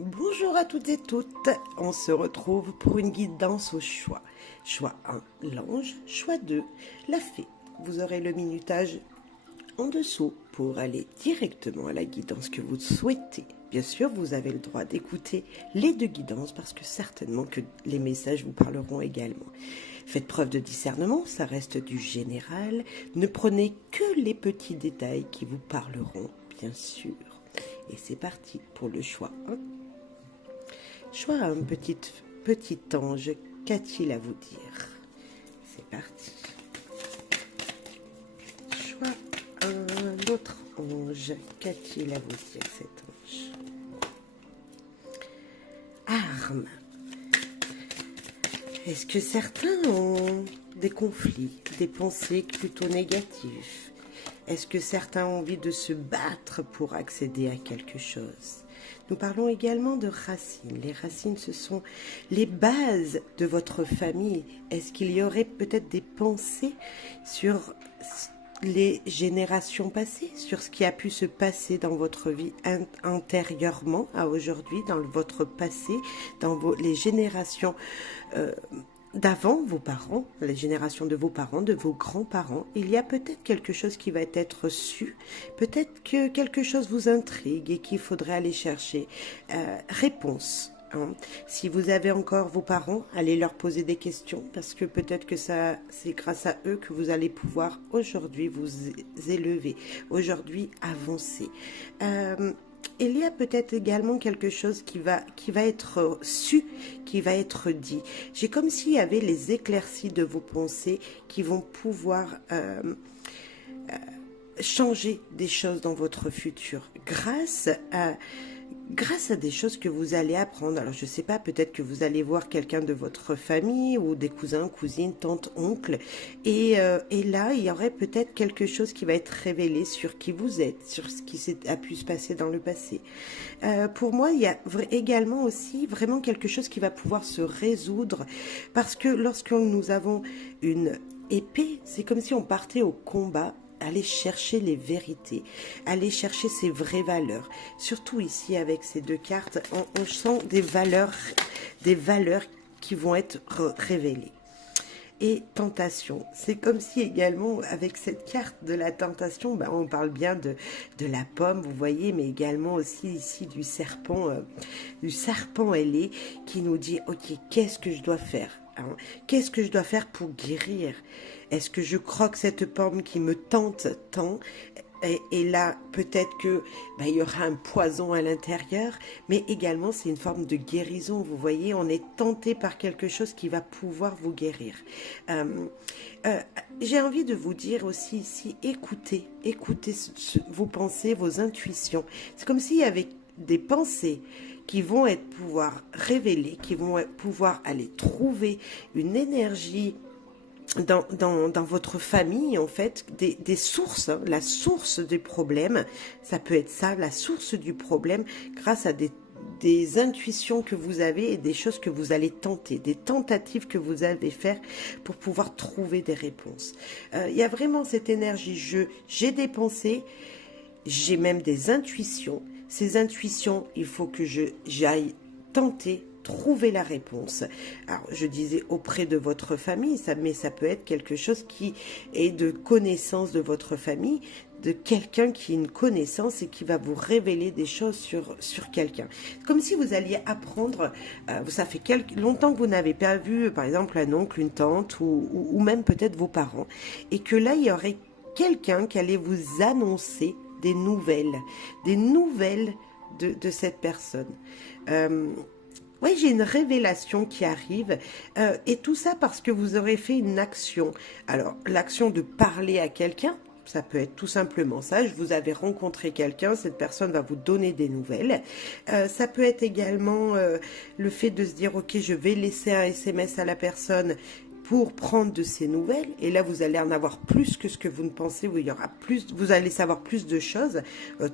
Bonjour à toutes et toutes, on se retrouve pour une guidance au choix. Choix 1, l'ange. Choix 2, la fée. Vous aurez le minutage en dessous pour aller directement à la guidance que vous souhaitez. Bien sûr, vous avez le droit d'écouter les deux guidances parce que certainement que les messages vous parleront également. Faites preuve de discernement, ça reste du général. Ne prenez que les petits détails qui vous parleront, bien sûr. Et c'est parti pour le choix 1. Choix un petit ange, qu'a-t-il à vous dire? C'est parti. Choix un autre ange, qu'a-t-il à vous dire cet ange? Arme. Est-ce que certains ont des conflits, des pensées plutôt négatives? Est-ce que certains ont envie de se battre pour accéder à quelque chose? Nous parlons également de racines. Les racines, ce sont les bases de votre famille. Est-ce qu'il y aurait peut-être des pensées sur les générations passées, sur ce qui a pu se passer dans votre vie antérieurement à aujourd'hui, dans votre passé, dans les générations d'avant vos parents, les générations de vos parents, de vos grands-parents? Il y a peut-être quelque chose qui va être su, peut-être que quelque chose vous intrigue et qu'il faudrait aller chercher réponse. Si vous avez encore vos parents, allez leur poser des questions parce que peut-être que c'est grâce à eux que vous allez pouvoir aujourd'hui vous élever, aujourd'hui avancer. Il y a peut-être également quelque chose qui va être su, qui va être dit. J'ai comme s'il y avait les éclaircies de vos pensées qui vont pouvoir changer des choses dans votre futur grâce à des choses que vous allez apprendre. Alors je ne sais pas, peut-être que vous allez voir quelqu'un de votre famille ou des cousins, cousines, tantes, oncles et là il y aurait peut-être quelque chose qui va être révélé sur qui vous êtes, sur ce qui a pu se passer dans le passé. Pour moi il y a également aussi vraiment quelque chose qui va pouvoir se résoudre parce que lorsque nous avons une épée, c'est comme si on partait au combat, aller chercher les vérités, aller chercher ses vraies valeurs. Surtout ici avec ces deux cartes, on sent des valeurs qui vont être révélées. Et tentation, c'est comme si également avec cette carte de la tentation, on parle bien de la pomme, vous voyez, mais également aussi ici du serpent ailé qui nous dit ok, qu'est-ce que je dois faire, hein? Qu'est-ce que je dois faire pour guérir? Est-ce que je croque cette pomme qui me tente tant? Et là, peut-être que il y aura un poison à l'intérieur, mais également c'est une forme de guérison. Vous voyez, on est tenté par quelque chose qui va pouvoir vous guérir. J'ai envie de vous dire aussi ici, écoutez vos pensées, vos intuitions. C'est comme s'il y avait des pensées qui vont pouvoir révéler, qui vont pouvoir aller trouver une énergie dans votre famille, en fait, des sources, hein, la source des problèmes, ça peut être ça, la source du problème, grâce à des intuitions que vous avez et des choses que vous allez tenter, des tentatives que vous allez faire pour pouvoir trouver des réponses. Il y a vraiment cette énergie, j'ai des pensées, j'ai même des intuitions. Ces intuitions, il faut que j'aille tenter, trouver la réponse. Alors, je disais auprès de votre famille, mais ça peut être quelque chose qui est de connaissance de votre famille, de quelqu'un qui a une connaissance et qui va vous révéler des choses sur quelqu'un. Comme si vous alliez apprendre, ça fait longtemps que vous n'avez pas vu, par exemple, un oncle, une tante ou même peut-être vos parents, et que là, il y aurait quelqu'un qui allait vous annoncer des nouvelles de cette personne. Oui, j'ai une révélation qui arrive et tout ça parce que vous aurez fait une action. Alors, l'action de parler à quelqu'un, ça peut être tout simplement ça. Vous avez rencontré quelqu'un, cette personne va vous donner des nouvelles. Ça peut être également le fait de se dire, ok, je vais laisser un SMS à la personne pour prendre de ses nouvelles. Et là, vous allez en avoir plus que ce que vous ne pensez. Vous allez savoir plus de choses.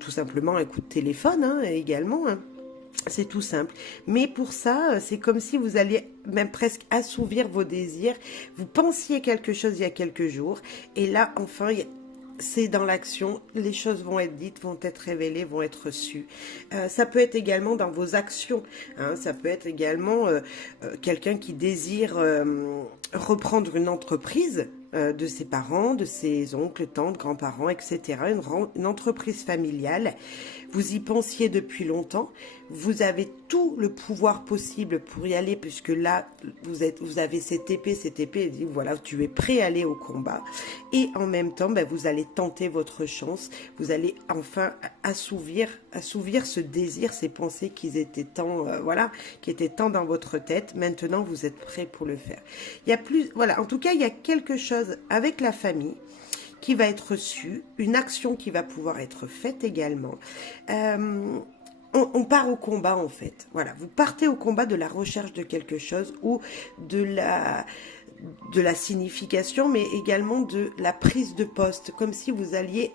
Tout simplement un coup de téléphone également. C'est tout simple. Mais pour ça, c'est comme si vous alliez même presque assouvir vos désirs. Vous pensiez quelque chose il y a quelques jours. Et là, enfin, c'est dans l'action, les choses vont être dites, vont être révélées, vont être reçues. Ça peut être également dans vos actions, hein, ça peut être également quelqu'un qui désire reprendre une entreprise de ses parents, de ses oncles, tantes, grands-parents, etc. Une entreprise familiale. Vous y pensiez depuis longtemps, vous avez tout le pouvoir possible pour y aller, puisque là, vous avez cette épée, voilà, tu es prêt à aller au combat. Et en même temps, ben, vous allez tenter votre chance, vous allez enfin assouvir ce désir, ces pensées qui étaient tant, voilà, qui étaient tant dans votre tête. Maintenant, vous êtes prêt pour le faire. Il y a plus, voilà, en tout cas, il y a quelque chose avec la famille qui va être reçu, une action qui va pouvoir être faite également. On part au combat en fait. Voilà, vous partez au combat de la recherche de quelque chose ou de la signification, mais également de la prise de poste, comme si vous alliez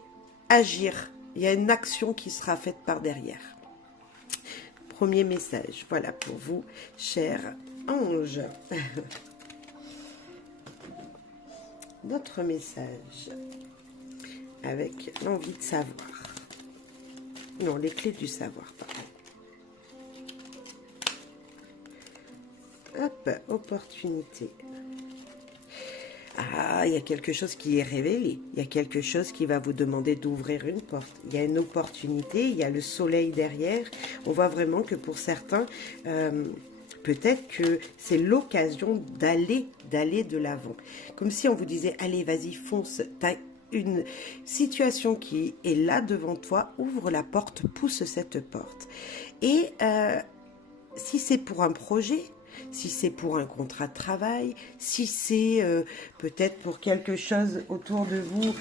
agir. Il y a une action qui sera faite par derrière. Premier message, voilà pour vous, chers anges. Notre message avec l'envie de savoir. Non, les clés du savoir, pardon. Hop, opportunité. Ah, il y a quelque chose qui est révélé. Il y a quelque chose qui va vous demander d'ouvrir une porte. Il y a une opportunité, il y a le soleil derrière. On voit vraiment que pour certains, peut-être que c'est l'occasion d'aller de l'avant. Comme si on vous disait, allez, vas-y, fonce. T'as une situation qui est là devant toi, ouvre la porte, pousse cette porte. Et si c'est pour un projet, si c'est pour un contrat de travail, si c'est peut-être pour quelque chose autour de vous,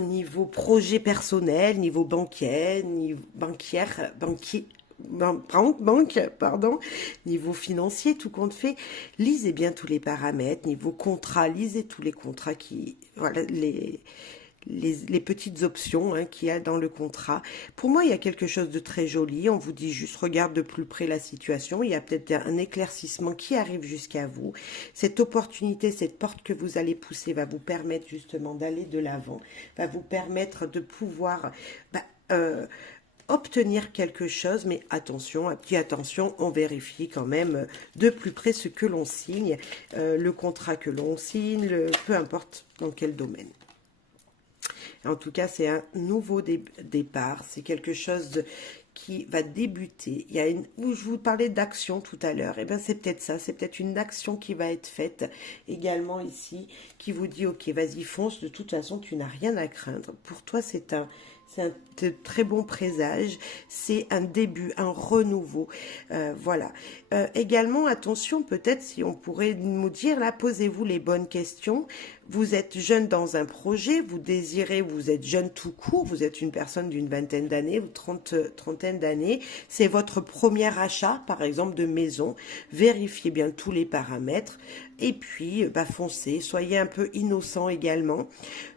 niveau projet personnel, niveau banquier, banque, pardon, niveau financier, tout compte fait, lisez bien tous les paramètres, niveau contrat, lisez tous les contrats voilà, les petites options qu'il y a dans le contrat. Pour moi, il y a quelque chose de très joli. On vous dit juste, regarde de plus près la situation. Il y a peut-être un éclaircissement qui arrive jusqu'à vous. Cette opportunité, cette porte que vous allez pousser va vous permettre justement d'aller de l'avant, va vous permettre de pouvoir obtenir quelque chose, mais attention, on vérifie quand même de plus près ce que l'on signe, le contrat que l'on signe, peu importe dans quel domaine. En tout cas, c'est un nouveau départ, c'est quelque chose qui va débuter. Je vous parlais d'action tout à l'heure, et bien c'est peut-être ça, c'est peut-être une action qui va être faite également ici, qui vous dit, ok, vas-y, fonce, de toute façon, tu n'as rien à craindre. Pour toi, c'est un très bon présage, c'est un début, un renouveau, voilà. Également, attention, peut-être si on pourrait nous dire, là, posez-vous les bonnes questions. Vous êtes jeune dans un projet, vous êtes jeune tout court, vous êtes une personne d'une vingtaine d'années ou trentaine d'années, c'est votre premier achat, par exemple, de maison, vérifiez bien tous les paramètres, et puis, foncez, soyez un peu innocent également,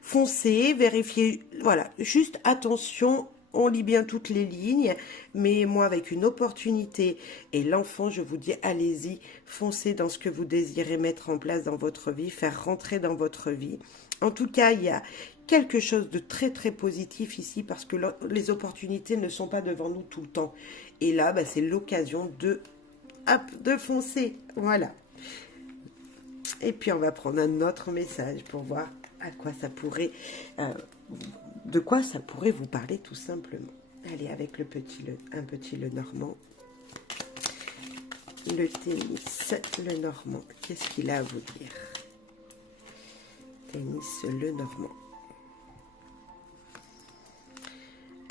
foncez, vérifiez, voilà, juste attention, on lit bien toutes les lignes, mais moi avec une opportunité et l'enfant, je vous dis, allez-y, foncez dans ce que vous désirez mettre en place dans votre vie, faire rentrer dans votre vie. En tout cas, il y a quelque chose de très très positif ici parce que les opportunités ne sont pas devant nous tout le temps. Et là, c'est l'occasion de foncer, voilà. Et puis on va prendre un autre message pour voir à quoi ça pourrait, de quoi ça pourrait vous parler tout simplement. Allez, avec un petit Lenormand. Le tennis Lenormand, qu'est-ce qu'il a à vous dire? Tennis Lenormand.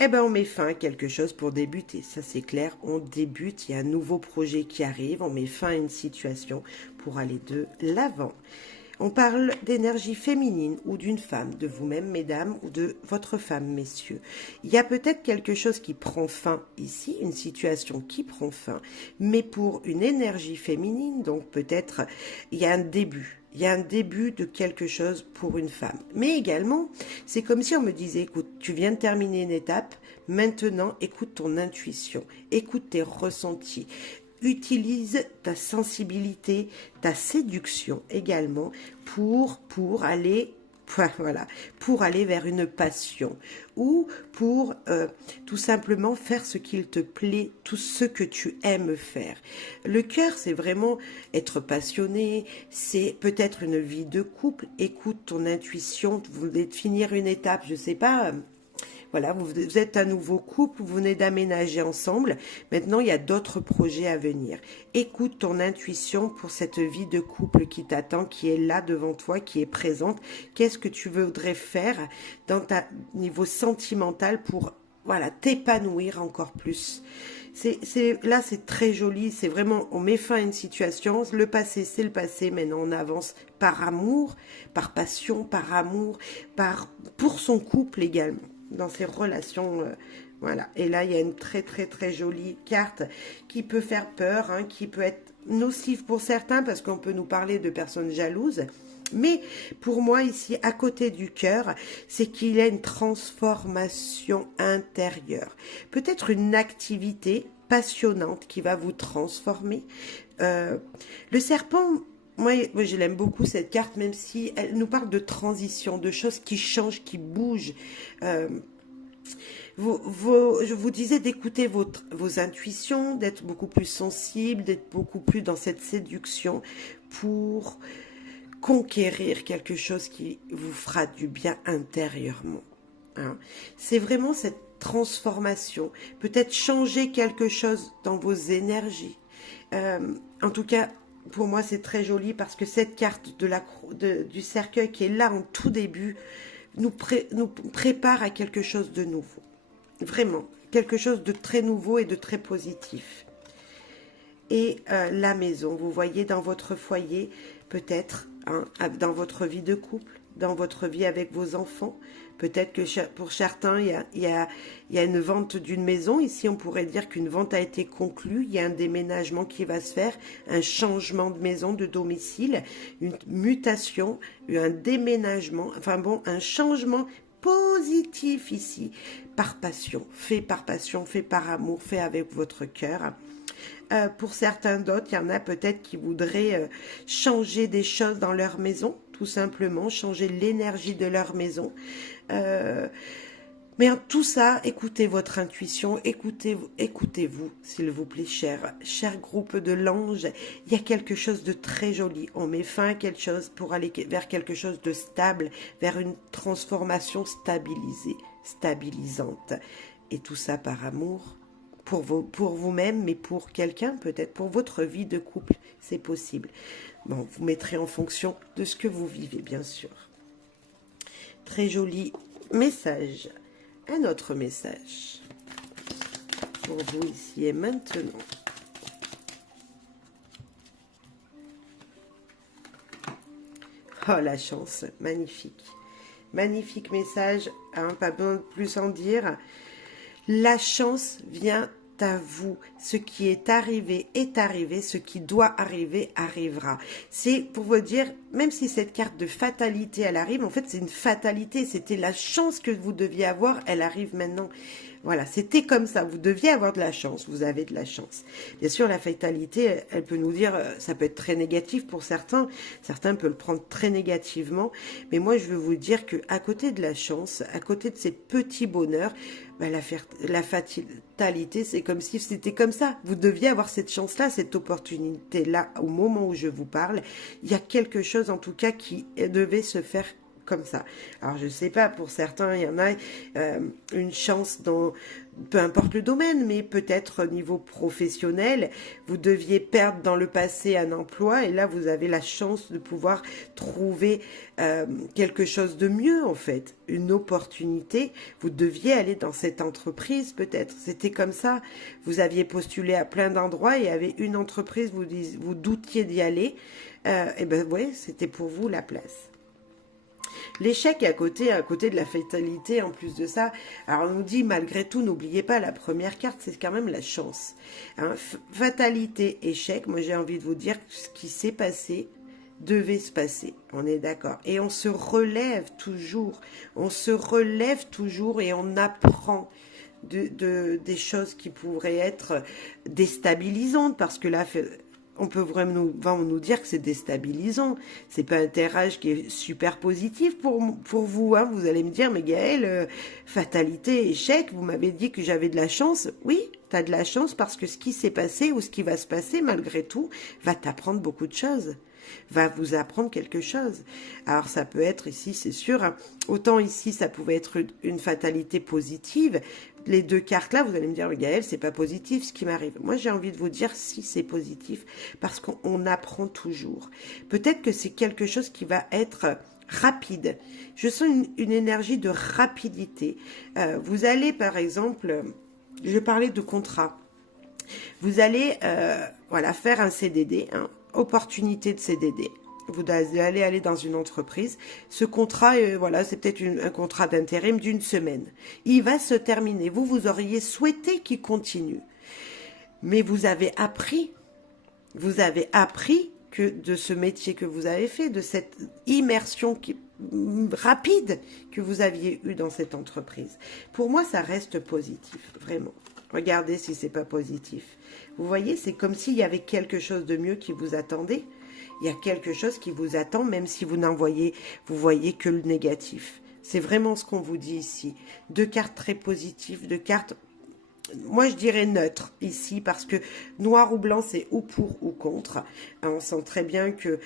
Eh bien, on met fin à quelque chose pour débuter, ça c'est clair, on débute, il y a un nouveau projet qui arrive, on met fin à une situation pour aller de l'avant. On parle d'énergie féminine ou d'une femme, de vous-même, mesdames, ou de votre femme, messieurs. Il y a peut-être quelque chose qui prend fin ici, une situation qui prend fin, mais pour une énergie féminine, donc peut-être il y a un début. Il y a un début de quelque chose pour une femme. Mais également, c'est comme si on me disait, écoute, tu viens de terminer une étape, maintenant écoute ton intuition, écoute tes ressentis. Utilise ta sensibilité, ta séduction également pour aller voilà, pour aller vers une passion ou pour tout simplement faire ce qu'il te plaît, tout ce que tu aimes faire. Le cœur, c'est vraiment être passionné, c'est peut-être une vie de couple. Écoute ton intuition, vous voulez finir une étape, je sais pas. Voilà, vous êtes un nouveau couple, vous venez d'aménager ensemble. Maintenant, il y a d'autres projets à venir. Écoute ton intuition pour cette vie de couple qui t'attend, qui est là devant toi, qui est présente. Qu'est-ce que tu voudrais faire dans ta niveau sentimental pour, voilà, t'épanouir encore plus. Là, c'est très joli. C'est vraiment, on met fin à une situation. Le passé, c'est le passé. Maintenant, on avance par amour, par passion, par amour, pour son couple également, dans ses relations, voilà. Et là, il y a une très, très, très jolie carte qui peut faire peur, hein, qui peut être nocive pour certains, parce qu'on peut nous parler de personnes jalouses. Mais pour moi, ici, à côté du cœur, c'est qu'il y a une transformation intérieure. Peut-être une activité passionnante qui va vous transformer. Le serpent, moi, je l'aime beaucoup cette carte, même si elle nous parle de transition, de choses qui changent, qui bougent. Je vous disais d'écouter vos intuitions, d'être beaucoup plus sensible, d'être beaucoup plus dans cette séduction pour conquérir quelque chose qui vous fera du bien intérieurement. Hein. C'est vraiment cette transformation, peut-être changer quelque chose dans vos énergies. En tout cas, pour moi, c'est très joli parce que cette carte du cercueil qui est là en tout début nous prépare à quelque chose de nouveau. Vraiment, quelque chose de très nouveau et de très positif. Et la maison, vous voyez dans votre foyer, peut-être, hein, dans votre vie de couple, dans votre vie avec vos enfants. Peut-être que pour certains, il y a une vente d'une maison. Ici, on pourrait dire qu'une vente a été conclue. Il y a un déménagement qui va se faire, un changement de maison, de domicile, une mutation, un déménagement, enfin bon, un changement positif ici, par passion, fait par amour, fait avec votre cœur. Pour certains d'autres, il y en a peut-être qui voudraient changer des choses dans leur maison, tout simplement, changer l'énergie de leur maison. Mais en tout ça, écoutez votre intuition, écoutez-vous, s'il vous plaît, cher groupe de l'ange. Il y a quelque chose de très joli. On met fin à quelque chose pour aller vers quelque chose de stable, vers une transformation stabilisante. Et tout ça par amour. Pour vous-même, mais pour quelqu'un, peut-être pour votre vie de couple, c'est possible. Bon, vous mettrez en fonction de ce que vous vivez, bien sûr. Très joli message. Un autre message pour vous ici et maintenant. Oh, la chance, magnifique. Magnifique message, hein, pas besoin de plus en dire. La chance vient à vous. Ce qui est arrivé, ce qui doit arriver, arrivera. C'est pour vous dire, même si cette carte de fatalité, elle arrive, en fait, c'est une fatalité. C'était la chance que vous deviez avoir, elle arrive maintenant. Voilà, c'était comme ça. Vous deviez avoir de la chance, vous avez de la chance. Bien sûr, la fatalité, elle peut nous dire, ça peut être très négatif pour certains. Certains peuvent le prendre très négativement. Mais moi, je veux vous dire qu'à côté de la chance, à côté de ces petits bonheurs, ben, la fatalité, c'est comme si c'était comme ça. Vous deviez avoir cette chance-là, cette opportunité-là, au moment où je vous parle. Il y a quelque chose, en tout cas, qui devait se faire comme ça. Alors, je sais pas, pour certains, il y en a une chance dans, peu importe le domaine, mais peut-être au niveau professionnel, vous deviez perdre dans le passé un emploi et là, vous avez la chance de pouvoir trouver quelque chose de mieux, en fait, une opportunité. Vous deviez aller dans cette entreprise, peut-être. C'était comme ça. Vous aviez postulé à plein d'endroits et il y avait une entreprise, vous doutiez d'y aller. Et ben, ouais, c'était pour vous la place. L'échec est à côté de la fatalité en plus de ça. Alors on nous dit malgré tout, n'oubliez pas la première carte, c'est quand même la chance. Hein, fatalité, échec, moi j'ai envie de vous dire que ce qui s'est passé devait se passer, on est d'accord. Et on se relève toujours et on apprend des choses qui pourraient être déstabilisantes parce que là, on peut vraiment nous dire que c'est déstabilisant. C'est pas un tirage qui est super positif pour vous. Hein. Vous allez me dire, mais Gaëlle, fatalité, échec, vous m'avez dit que j'avais de la chance. Oui, tu as de la chance parce que ce qui s'est passé ou ce qui va se passer, malgré tout, va t'apprendre beaucoup de choses. Va vous apprendre quelque chose. Alors ça peut être ici, c'est sûr, hein, autant ici ça pouvait être une fatalité positive. Les deux cartes là, vous allez me dire, Gaëlle, c'est pas positif ce qui m'arrive. Moi j'ai envie de vous dire si c'est positif, parce qu'on apprend toujours. Peut-être que c'est quelque chose qui va être rapide. Je sens une énergie de rapidité. Vous allez par exemple, je parlais de contrat. Vous allez voilà, faire un CDD, hein, opportunité de CDD. Vous allez aller dans une entreprise. Ce contrat, voilà, c'est peut-être un contrat d'intérim d'une semaine. Il va se terminer. Vous auriez souhaité qu'il continue. Mais vous avez appris que de ce métier que vous avez fait, de cette immersion rapide que vous aviez eue dans cette entreprise. Pour moi, ça reste positif, vraiment. Regardez si c'est pas positif. Vous voyez, c'est comme s'il y avait quelque chose de mieux qui vous attendait. Il y a quelque chose qui vous attend, même si vous voyez que le négatif. C'est vraiment ce qu'on vous dit ici. Deux cartes très positives, deux cartes, moi je dirais neutres ici, parce que noir ou blanc, c'est ou pour ou contre. On sent très bien que,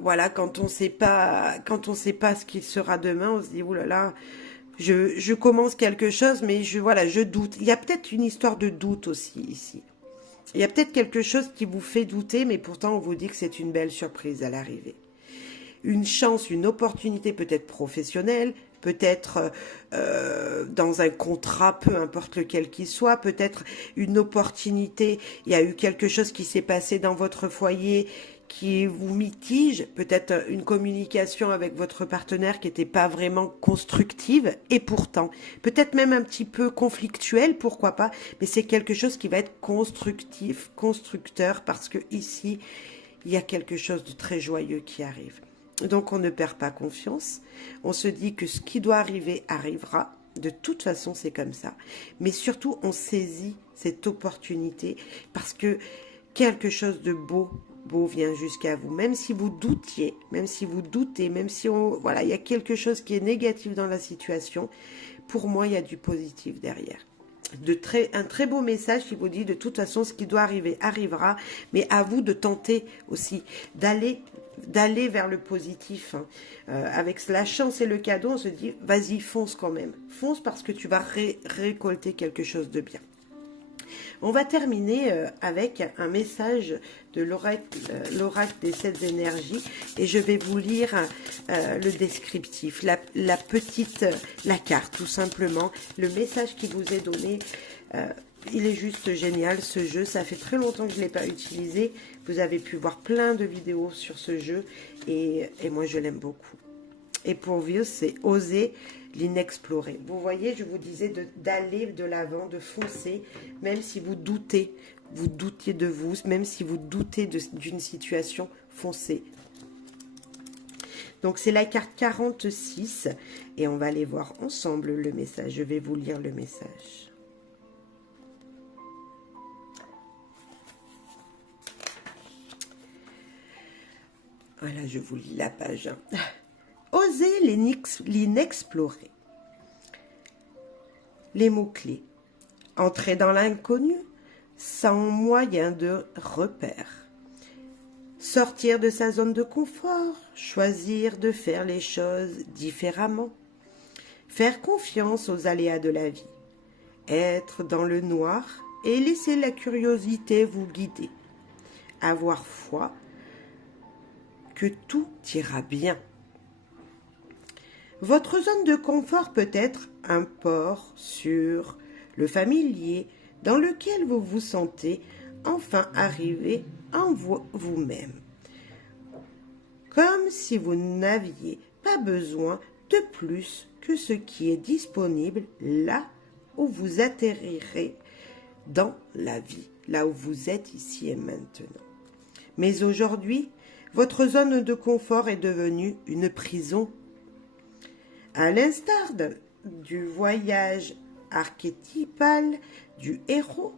voilà, quand on sait pas ce qu'il sera demain, on se dit, oulala, je commence quelque chose, mais je doute. Il y a peut-être une histoire de doute aussi ici. Il y a peut-être quelque chose qui vous fait douter, mais pourtant on vous dit que c'est une belle surprise à l'arrivée. Une chance, une opportunité peut-être professionnelle, peut-être dans un contrat, peu importe lequel qu'il soit, peut-être une opportunité, il y a eu quelque chose qui s'est passé dans votre foyer qui vous mitige, peut-être une communication avec votre partenaire qui n'était pas vraiment constructive, et pourtant, peut-être même un petit peu conflictuelle, pourquoi pas, mais c'est quelque chose qui va être constructif, constructeur, parce que ici, il y a quelque chose de très joyeux qui arrive. Donc on ne perd pas confiance, on se dit que ce qui doit arriver arrivera, de toute façon c'est comme ça, mais surtout on saisit cette opportunité parce que quelque chose de beau vient jusqu'à vous, même si vous doutiez, même si vous doutez, même si voilà, il y a quelque chose qui est négatif dans la situation, pour moi il y a du positif derrière. Un très beau message qui vous dit de toute façon ce qui doit arriver arrivera, mais à vous de tenter aussi d'aller vers le positif, hein. Avec la chance et le cadeau, on se dit vas-y, fonce quand même, fonce parce que tu vas récolter quelque chose de bien. On va terminer avec un message de l'oracle des 7 énergies, et je vais vous lire le descriptif, la carte tout simplement, le message qui vous est donné. Il est juste génial ce jeu, ça fait très longtemps que je ne l'ai pas utilisé, vous avez pu voir plein de vidéos sur ce jeu et moi je l'aime beaucoup. Et pour vous, c'est oser l'inexploré. Vous voyez, je vous disais d'aller de l'avant, de foncer, même si vous doutiez de vous, même si vous doutez d'une situation, foncez. Donc c'est la carte 46 et on va aller voir ensemble le message. Je vais vous lire le message. Voilà, je vous lis la page. Osez l'inexplorer. Les mots-clés. Entrer dans l'inconnu sans moyen de repère. Sortir de sa zone de confort. Choisir de faire les choses différemment. Faire confiance aux aléas de la vie. Être dans le noir et laisser la curiosité vous guider. Avoir foi que tout ira bien. Votre zone de confort peut être un port sûr, le familier, dans lequel vous vous sentez enfin arrivé en vous-même. Comme si vous n'aviez pas besoin de plus que ce qui est disponible là où vous atterrirez dans la vie, là où vous êtes ici et maintenant. Mais aujourd'hui, votre zone de confort est devenue une prison. À l'instar du voyage archétypal du héros,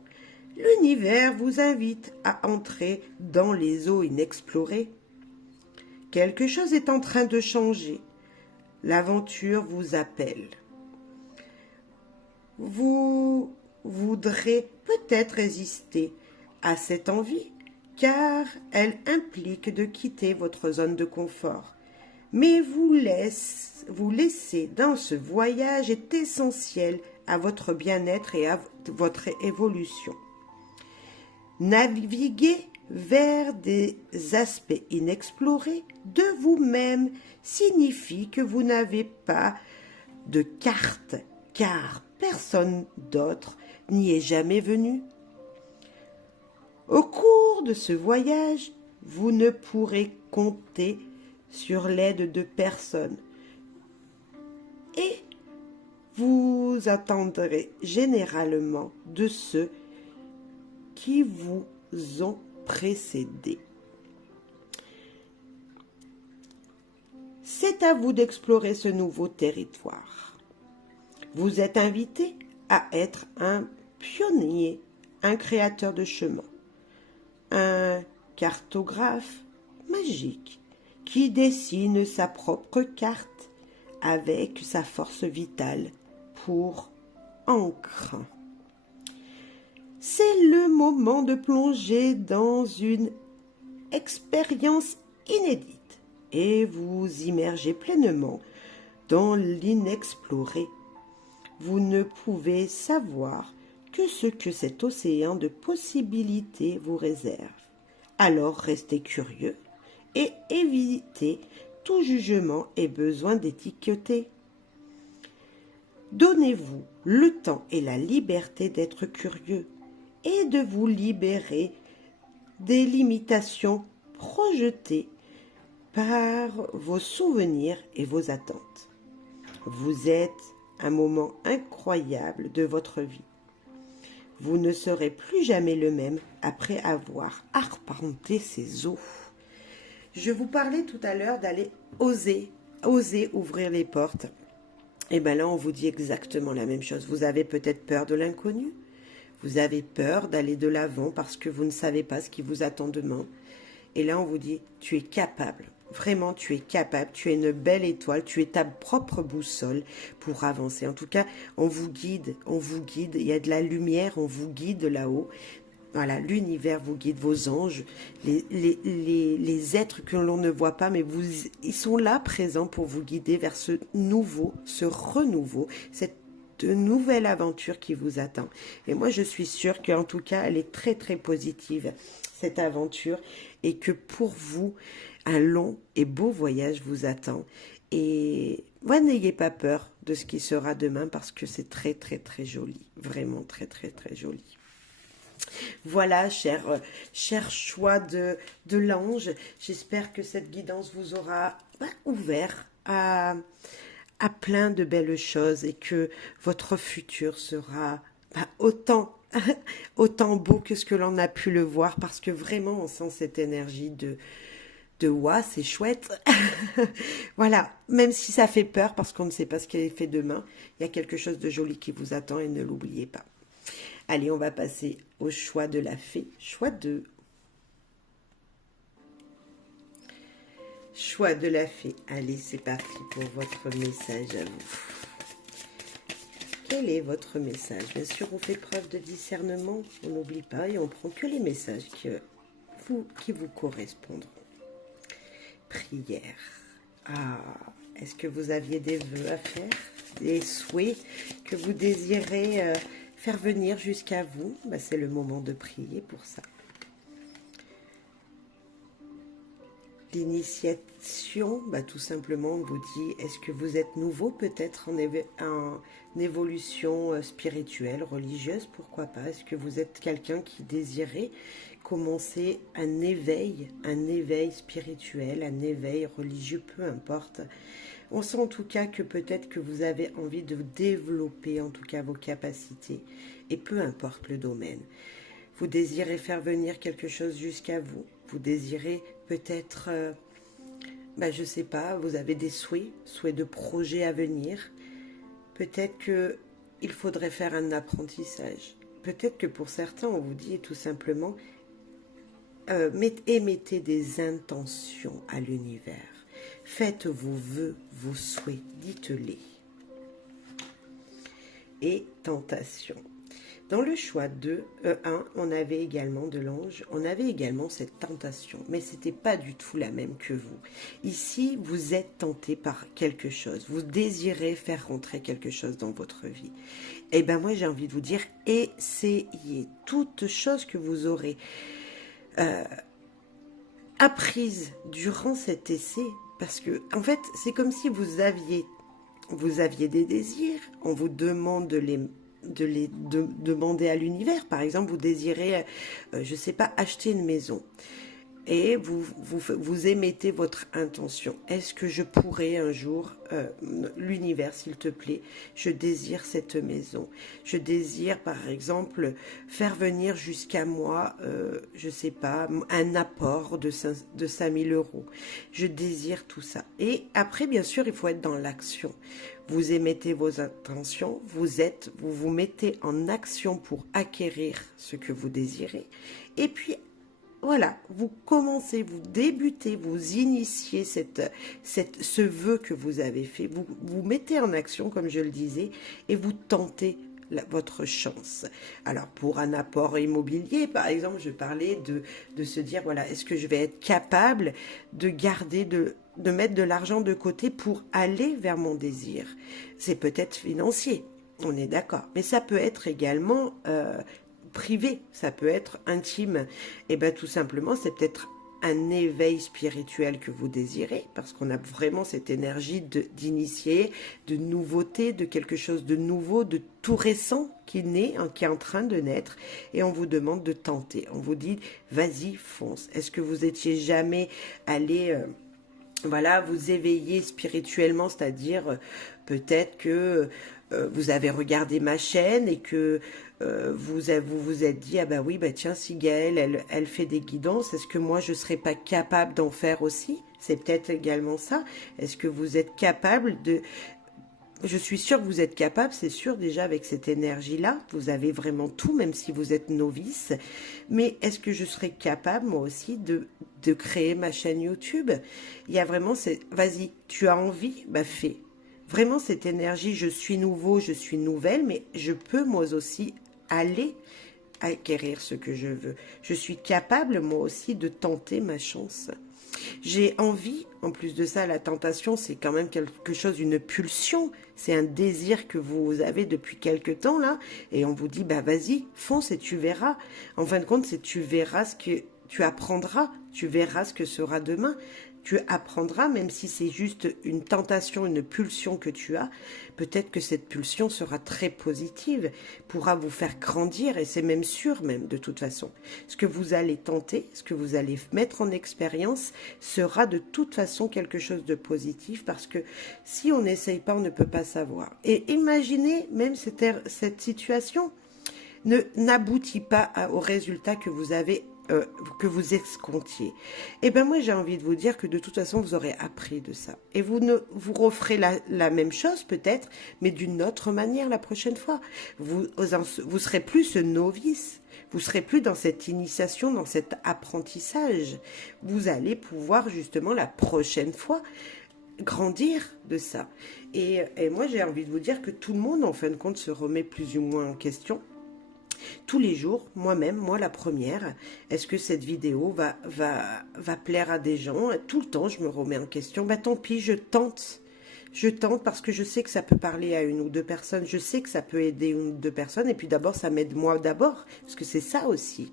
L'univers vous invite à entrer dans les eaux inexplorées. Quelque chose est en train de changer. L'aventure vous appelle. Vous voudrez peut-être résister à cette envie, car elle implique de quitter votre zone de confort. Mais vous laisser dans ce voyage est essentiel à votre bien-être et à votre évolution. Naviguer vers des aspects inexplorés de vous-même signifie que vous n'avez pas de carte, car personne d'autre n'y est jamais venu. Au cours de ce voyage, vous ne pourrez compter sur l'aide de personne et vous attendrez généralement de ceux qui vous ont précédé. C'est à vous d'explorer ce nouveau territoire. Vous êtes invité à être un pionnier, un créateur de chemin, un cartographe magique qui dessine sa propre carte avec sa force vitale pour encre. C'est le moment de plonger dans une expérience inédite et vous immerger pleinement dans l'inexploré. Vous ne pouvez savoir que ce que cet océan de possibilités vous réserve. Alors restez curieux et évitez tout jugement et besoin d'étiqueter. Donnez-vous le temps et la liberté d'être curieux et de vous libérer des limitations projetées par vos souvenirs et vos attentes. Vous êtes un moment incroyable de votre vie. Vous ne serez plus jamais le même après avoir arpenté ces eaux. Je vous parlais tout à l'heure d'aller oser ouvrir les portes. Et bien là, on vous dit exactement la même chose. Vous avez peut-être peur de l'inconnu. Vous avez peur d'aller de l'avant parce que vous ne savez pas ce qui vous attend demain. Et là, on vous dit, tu es capable. Vraiment, tu es capable. Tu es une belle étoile. Tu es ta propre boussole pour avancer. En tout cas, on vous guide. On vous guide. Il y a de la lumière. On vous guide là-haut. Voilà, l'univers vous guide, vos anges, les êtres que l'on ne voit pas, mais ils sont là présents pour vous guider vers ce nouveau, ce renouveau, cette nouvelle aventure qui vous attend. Et moi, je suis sûre qu'en tout cas, elle est très, très positive, cette aventure, et que pour vous, un long et beau voyage vous attend. Et moi, n'ayez pas peur de ce qui sera demain, parce que c'est très, très, très joli. Vraiment très, très, très joli. Voilà, cher choix de l'ange, j'espère que cette guidance vous aura ouvert à plein de belles choses et que votre futur sera autant beau que ce que l'on a pu le voir, parce que vraiment on sent cette énergie de ouah, c'est chouette. Voilà, même si ça fait peur parce qu'on ne sait pas ce qu'elle est fait demain, il y a quelque chose de joli qui vous attend et ne l'oubliez pas. Allez, on va passer au choix de la fée. Choix 2. Choix de la fée. Allez, c'est parti pour votre message à vous. Quel est votre message? Bien sûr, on fait preuve de discernement. On n'oublie pas et on prend que les messages qui vous correspondront. Prière. Ah, est-ce que vous aviez des vœux à faire? Des souhaits que vous désirez faire venir jusqu'à vous? C'est le moment de prier pour ça. L'initiation, tout simplement, on vous dit, est-ce que vous êtes nouveau peut-être en évolution spirituelle, religieuse, pourquoi pas? Est-ce que vous êtes quelqu'un qui désirait commencer un éveil spirituel, un éveil religieux, peu importe. On sent en tout cas que peut-être que vous avez envie de développer en tout cas vos capacités, et peu importe le domaine. Vous désirez faire venir quelque chose jusqu'à vous. Vous désirez peut-être, je sais pas, vous avez des souhaits de projets à venir. Peut-être qu'il faudrait faire un apprentissage. peut-être que pour certains, on vous dit tout simplement, émettez des intentions à l'univers. Faites vos vœux, vos souhaits, dites-les. Et tentation. Dans le choix 2, 1, on avait également de l'ange, on avait également cette tentation, mais ce n'était pas du tout la même que vous. Ici, vous êtes tenté par quelque chose, vous désirez faire rentrer quelque chose dans votre vie. Eh bien moi j'ai envie de vous dire, essayez toute chose que vous aurez apprise durant cet essai, parce que en fait c'est comme si vous aviez des désirs, on vous demande de les demander à l'univers. Par exemple, vous désirez, je ne sais pas, acheter une maison. Et vous émettez votre intention. Est-ce que je pourrais un jour, l'univers, s'il te plaît, je désire cette maison. Je désire, par exemple, faire venir jusqu'à moi, je ne sais pas, un apport de 5 000 €. Je désire tout ça. Et après, bien sûr, il faut être dans l'action. Vous émettez vos intentions, vous vous mettez en action pour acquérir ce que vous désirez. Et puis, voilà, vous commencez, vous débutez, vous initiez ce vœu que vous avez fait, vous mettez en action, comme je le disais, et vous tentez votre chance. Alors, pour un apport immobilier, par exemple, je parlais de se dire, voilà, est-ce que je vais être capable de garder, de mettre de l'argent de côté pour aller vers mon désir? C'est peut-être financier, on est d'accord, mais ça peut être également privé, ça peut être intime. Et bien tout simplement, c'est peut-être un éveil spirituel que vous désirez, parce qu'on a vraiment cette énergie d'initier, de nouveauté, de quelque chose de nouveau, de tout récent qui naît, qui est en train de naître, et on vous demande de tenter. On vous dit, vas-y, fonce. Est-ce que vous étiez jamais allé voilà, vous éveiller spirituellement, c'est-à-dire peut-être que vous avez regardé ma chaîne et que vous êtes dit, ah bah oui, bah tiens, si Gaëlle, elle fait des guidances, est-ce que moi je ne serais pas capable d'en faire aussi? C'est peut-être également ça. Est-ce que vous êtes capable de... Je suis sûre que vous êtes capable, c'est sûr, déjà avec cette énergie-là, vous avez vraiment tout, même si vous êtes novice. Mais est-ce que je serais capable, moi aussi, de créer ma chaîne YouTube? Il y a vraiment cette... Vas-y, tu as envie? Bah fais. Vraiment cette énergie, je suis nouveau, je suis nouvelle, mais je peux moi aussi aller acquérir ce que je veux. Je suis capable, moi aussi, de tenter ma chance. J'ai envie, en plus de ça, la tentation, c'est quand même quelque chose, une pulsion, c'est un désir que vous avez depuis quelque temps, là, et on vous dit, bah vas-y, fonce et tu verras. En fin de compte, c'est tu verras ce que tu apprendras, tu verras ce que sera demain. Tu apprendras, même si c'est juste une tentation, une pulsion que tu as, peut-être que cette pulsion sera très positive, pourra vous faire grandir, et c'est même sûr même de toute façon. Ce que vous allez tenter, ce que vous allez mettre en expérience, sera de toute façon quelque chose de positif, parce que si on n'essaye pas, on ne peut pas savoir. Et imaginez même cette situation n'aboutit pas au résultat que vous avez que vous escomptiez. Et ben moi j'ai envie de vous dire que de toute façon vous aurez appris de ça. Et vous referez la même chose peut-être, mais d'une autre manière la prochaine fois. Vous serez plus ce novice. Vous serez plus dans cette initiation, dans cet apprentissage. Vous allez pouvoir justement la prochaine fois grandir de ça. Et moi j'ai envie de vous dire que tout le monde en fin de compte se remet plus ou moins en question. Tous les jours, moi-même, moi la première, est-ce que cette vidéo va plaire à des gens? Tout le temps, je me remets en question. Bah tant pis, je tente. Je tente parce que je sais que ça peut parler à une ou deux personnes. Je sais que ça peut aider une ou deux personnes. Et puis d'abord, ça m'aide moi d'abord. Parce que c'est ça aussi.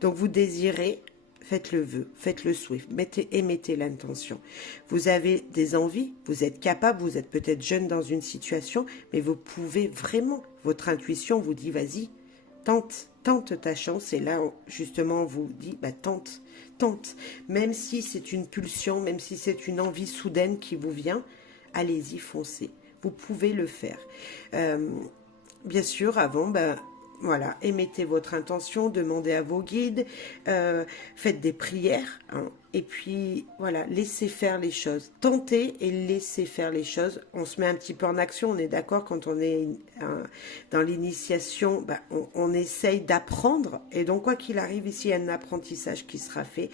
Donc vous désirez, faites le vœu, faites le souhait, émettez l'intention. Vous avez des envies, vous êtes capable, vous êtes peut-être jeune dans une situation, mais vous pouvez vraiment, votre intuition vous dit, vas-y, tente ta chance. Et là, justement, on vous dit, bah, tente. Même si c'est une pulsion, même si c'est une envie soudaine qui vous vient, allez-y, foncez. Vous pouvez le faire. Bien sûr, avant, bah, Voilà, émettez votre intention, demandez à vos guides, faites des prières, hein, et puis voilà, laissez faire les choses. Tentez et laissez faire les choses. On se met un petit peu en action, on est d'accord, quand on est dans l'initiation, ben, on essaye d'apprendre, et donc quoi qu'il arrive, ici, il y a un apprentissage qui sera fait,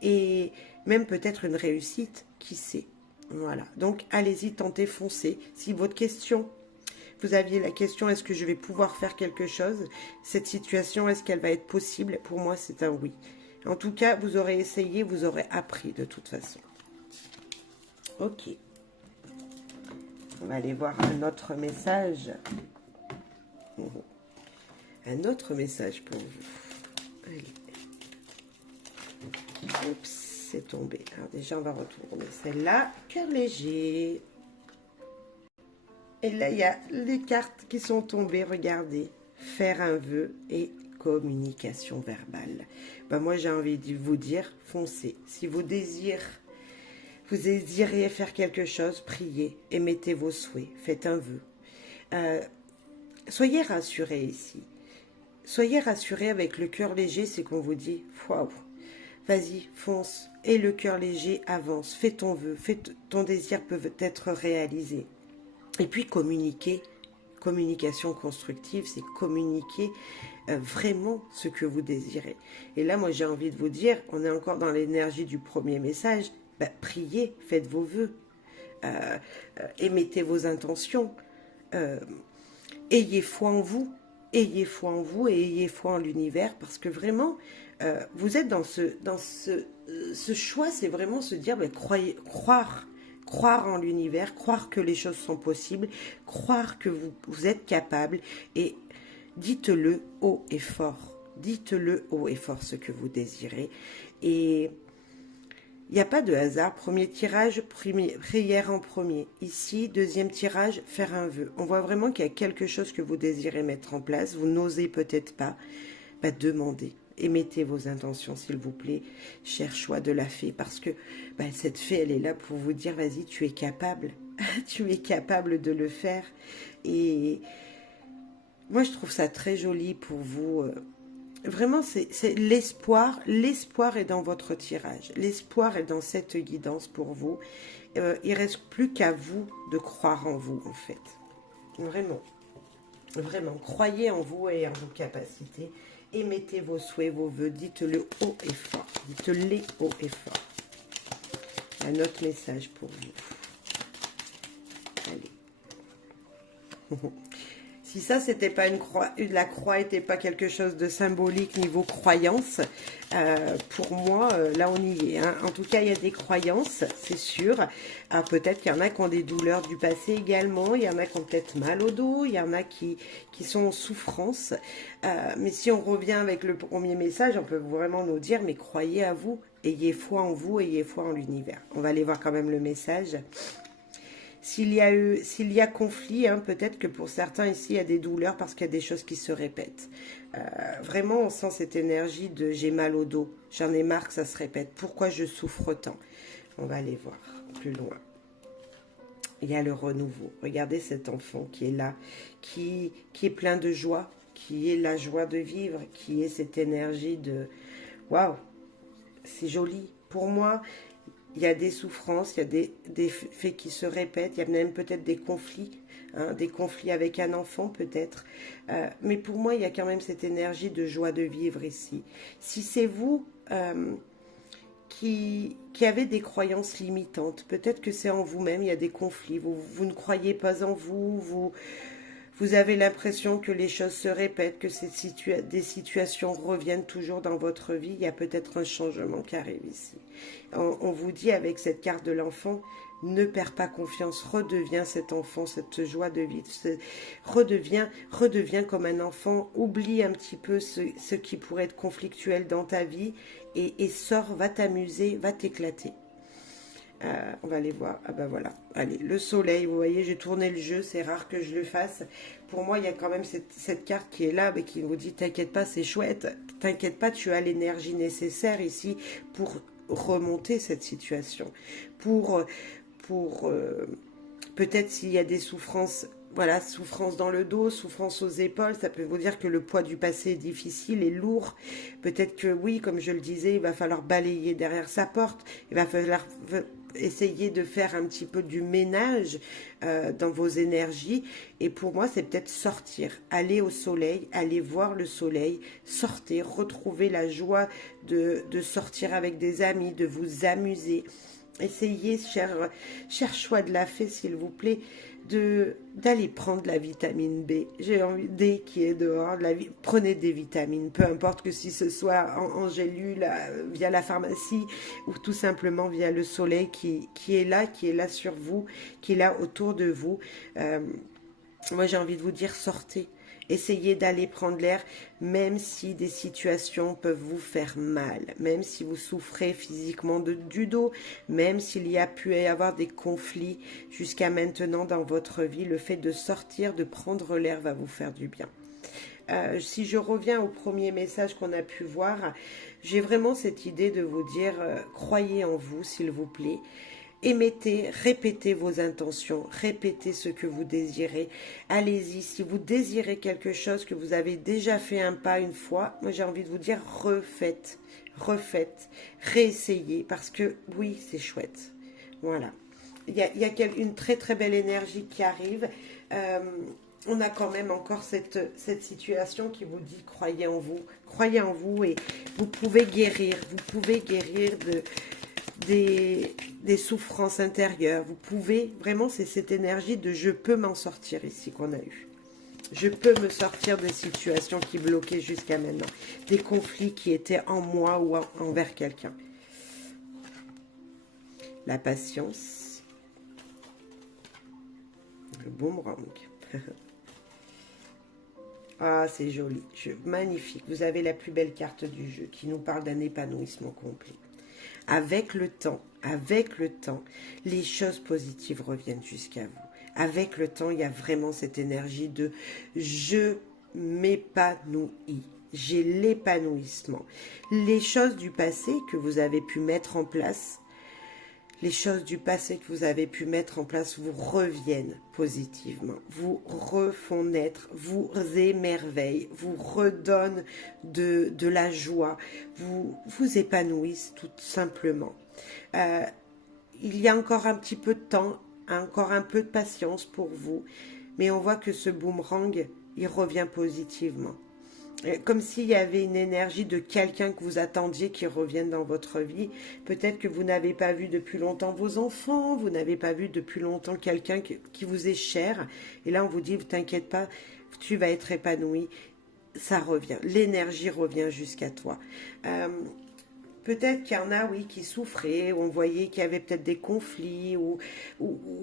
et même peut-être une réussite, qui sait. Voilà, donc allez-y, tentez, foncez. Si votre question... Vous aviez la question, est-ce que je vais pouvoir faire quelque chose? Cette situation, est-ce qu'elle va être possible? Pour moi, c'est un oui. En tout cas, vous aurez essayé, vous aurez appris de toute façon. Ok. On va aller voir un autre message. Un autre message pour vous. Allez. Oups, c'est tombé. Alors déjà, on va retourner celle-là. Cœur léger. Et là, il y a les cartes qui sont tombées, regardez. Faire un vœu et communication verbale. Ben, moi, j'ai envie de vous dire, foncez. Si vous désirez faire quelque chose, priez, émettez vos souhaits, faites un vœu. Soyez rassurés ici. Soyez rassurés avec le cœur léger, c'est qu'on vous dit, waouh, vas-y, fonce. Et le cœur léger avance, fais ton vœu, ton désir peut être réalisé. Et puis communiquer, communication constructive, c'est communiquer vraiment ce que vous désirez. Et là, moi, j'ai envie de vous dire, on est encore dans l'énergie du premier message, ben, priez, faites vos vœux, émettez vos intentions, ayez foi en vous, ayez foi en vous et ayez foi en l'univers, parce que vraiment, vous êtes dans ce choix, c'est vraiment se dire, ben, croire en l'univers, croire que les choses sont possibles, croire que vous êtes capable, et dites-le haut et fort. Dites-le haut et fort ce que vous désirez. Et il n'y a pas de hasard. Premier tirage, prière en premier. Ici, deuxième tirage, faire un vœu. On voit vraiment qu'il y a quelque chose que vous désirez mettre en place. Vous n'osez peut-être pas. Bah, demandez. Émettez vos intentions, s'il vous plaît, cher choix de la fée, parce que bah, cette fée, elle est là pour vous dire, vas-y, tu es capable, tu es capable de le faire. Et moi, je trouve ça très joli pour vous. Vraiment, c'est l'espoir. L'espoir est dans votre tirage. L'espoir est dans cette guidance pour vous. Il reste plus qu'à vous de croire en vous, en fait. Vraiment. Vraiment. Croyez en vous et en vos capacités. Émettez vos souhaits, vos vœux, dites-le haut et fort. Dites-les haut et fort. Un autre message pour vous. Allez. Si ça, c'était pas une croix, la croix n'était pas quelque chose de symbolique niveau croyance, pour moi, là, on y est. Hein. En tout cas, il y a des croyances, c'est sûr. Alors, peut-être qu'il y en a qui ont des douleurs du passé également. Il y en a qui ont peut-être mal au dos. Il y en a qui sont en souffrance. Mais si on revient avec le premier message, on peut vraiment nous dire, mais croyez à vous. Ayez foi en vous, ayez foi en l'univers. On va aller voir quand même le message. S'il y a conflit, hein, peut-être que pour certains ici, il y a des douleurs parce qu'il y a des choses qui se répètent. Vraiment, on sent cette énergie de j'ai mal au dos, j'en ai marre que ça se répète. Pourquoi je souffre tant? On va aller voir plus loin. Il y a le renouveau. Regardez cet enfant qui est là, qui est plein de joie, qui est la joie de vivre, qui est cette énergie de waouh, c'est joli. Pour moi, il y a des souffrances, il y a des faits qui se répètent, il y a même peut-être des conflits, hein, des conflits avec un enfant peut-être. Mais pour moi, il y a quand même cette énergie de joie de vivre ici. Si c'est vous qui avez des croyances limitantes, peut-être que c'est en vous-même, il y a des conflits, vous ne croyez pas en vous, vous avez l'impression que les choses se répètent, que des situations reviennent toujours dans votre vie. Il y a peut-être un changement qui arrive ici. On vous dit avec cette carte de l'enfant, ne perds pas confiance, redeviens cet enfant, cette joie de vivre, redeviens comme un enfant, oublie un petit peu ce qui pourrait être conflictuel dans ta vie et sors, va t'amuser, va t'éclater. On va aller voir. Ah ben voilà. Allez, le soleil, vous voyez, j'ai tourné le jeu, c'est rare que je le fasse. Pour moi, il y a quand même cette carte qui est là, mais qui vous dit, t'inquiète pas, c'est chouette. T'inquiète pas, tu as l'énergie nécessaire ici pour remonter cette situation. Pour peut-être s'il y a des souffrances voilà, souffrance dans le dos, souffrance aux épaules, ça peut vous dire que le poids du passé est difficile et lourd. Peut-être que oui, comme je le disais, il va falloir balayer derrière sa porte, il va falloir essayer de faire un petit peu du ménage dans vos énergies. Et pour moi, c'est peut-être sortir, aller au soleil, aller voir le soleil, sortir, retrouver la joie de sortir avec des amis, de vous amuser. Essayez, cher choix de la fée, s'il vous plaît, d'aller prendre la vitamine B. J'ai envie, D qui est dehors, prenez des vitamines, peu importe que si ce soit en gélule, via la pharmacie, ou tout simplement via le soleil qui est là sur vous, qui est là autour de vous. Moi, j'ai envie de vous dire, sortez. Essayez d'aller prendre l'air, même si des situations peuvent vous faire mal, même si vous souffrez physiquement du dos, même s'il y a pu y avoir des conflits jusqu'à maintenant dans votre vie, le fait de sortir, de prendre l'air va vous faire du bien. Si je reviens au premier message qu'on a pu voir, j'ai vraiment cette idée de vous dire, croyez en vous, s'il vous plaît. Émettez, répétez vos intentions, répétez ce que vous désirez. Allez-y, si vous désirez quelque chose, que vous avez déjà fait un pas une fois, moi j'ai envie de vous dire refaites, réessayez, parce que oui, c'est chouette. Voilà. Il y a une très très belle énergie qui arrive. On a quand même encore cette situation qui vous dit croyez en vous et vous pouvez guérir des souffrances intérieures. Vous pouvez, vraiment, c'est cette énergie de je peux m'en sortir ici qu'on a eu. Je peux me sortir des situations qui bloquaient jusqu'à maintenant, des conflits qui étaient en moi ou envers quelqu'un. La patience, le boomerang. Ah, c'est joli, magnifique. Vous avez la plus belle carte du jeu qui nous parle d'un épanouissement complet. Avec le temps, les choses positives reviennent jusqu'à vous. Avec le temps, il y a vraiment cette énergie de je m'épanouis. J'ai l'épanouissement. Les choses du passé que vous avez pu mettre en place, vous reviennent positivement, vous refont naître, vous émerveillent, vous redonnent de la joie, vous épanouissent tout simplement. Il y a encore un petit peu de temps, encore un peu de patience pour vous, mais on voit que ce boomerang, il revient positivement. Comme s'il y avait une énergie de quelqu'un que vous attendiez qui revienne dans votre vie. Peut-être que vous n'avez pas vu depuis longtemps vos enfants, vous n'avez pas vu depuis longtemps quelqu'un qui vous est cher. Et là, on vous dit, t'inquiète pas, tu vas être épanoui. Ça revient, l'énergie revient jusqu'à toi. Peut-être qu'il y en a, oui, qui souffraient, où on voyait qu'il y avait peut-être des conflits, ou